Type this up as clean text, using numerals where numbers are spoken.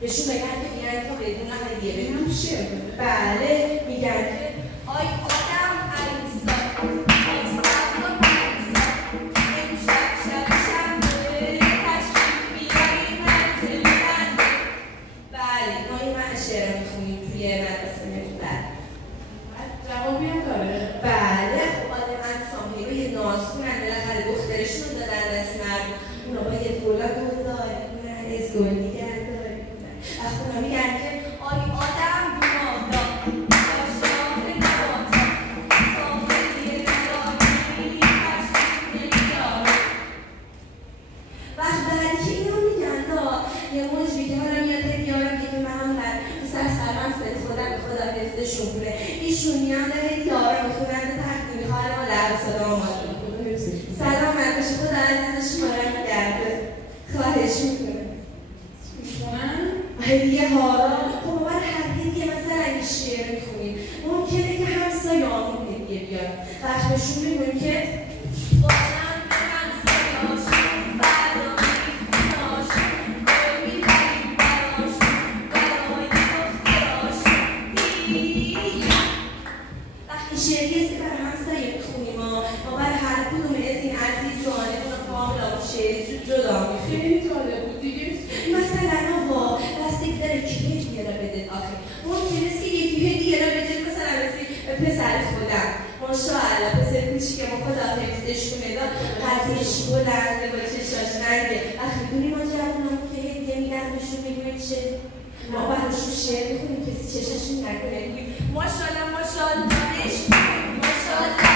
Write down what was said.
بهشون بگن که بیان تا بدون هدیه بدون شعر. بله میگن که آی آدم عروسا هدیه ها را خب باید هر هدیه مثلا اگه شعر میخونیم ممکنه که همسایه آمون هدیه بیاد وقتشون میگویم که بازم به همسایه‌اش برداری خوناش گل میبریم براش برای دختراش وقتی شعریه برای همسایه میخونیم ما برای هر کدوم از این عزیزانه اون فاملا و شعری جدا میخونیم. خیلی جالب بود دیگه. مثلا آقا دستک داره که هدیه را بده آخه ممکن است که یکی هدیه را بده مثلا مثل پسر خودم ماشاءالله پسر کوچیک ما خدا حفظش کنه قدش بلنده با چشاش رنگه آخه دونی ما جوانان که هدیه میدن بهشون میگویم چه ما براشون شعر میخونیم کسی چشاشون نکنه میگیم ماشاءالله ماشاءالله ماشاءالله